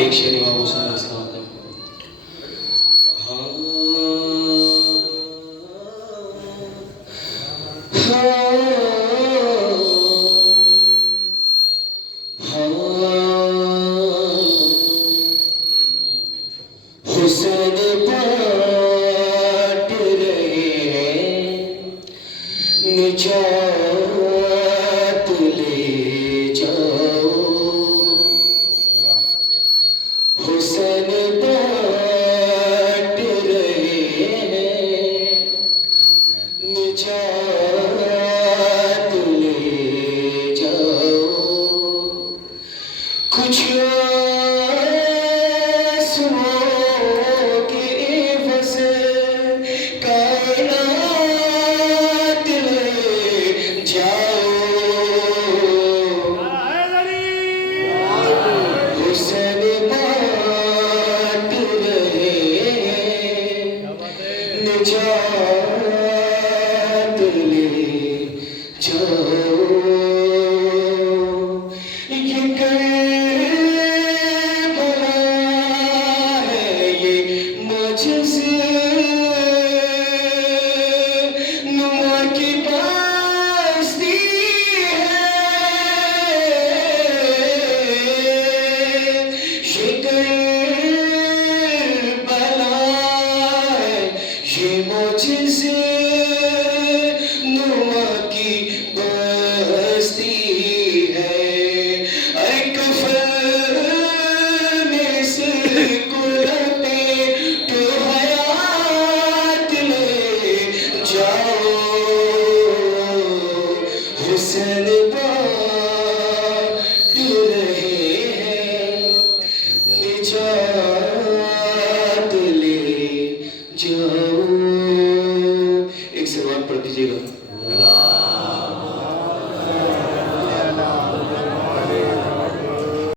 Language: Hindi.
एक शेर इमाम हुसैन अलैहिस्सलाम का। हुसैन बांट रहे हैं निजात ले जाओ, हुसैन बांट रहे हैं निजात ले जाओ। कुछ आंसुओं के एवज़ कायनात ले जाओ, हुसैन बांट रहे हैं निजात ले जाओ। ये करबला है, ये मुझसे नुमा की बस्ती है, ये करबला है, ये मुझसे नुमा की बस्ती है। अरे कफन से कुलते तो हयात ले जाओ, हुसैन बांट रहे हैं निजात ले जाओ। एक सलमान पढ़ दीजिएगा।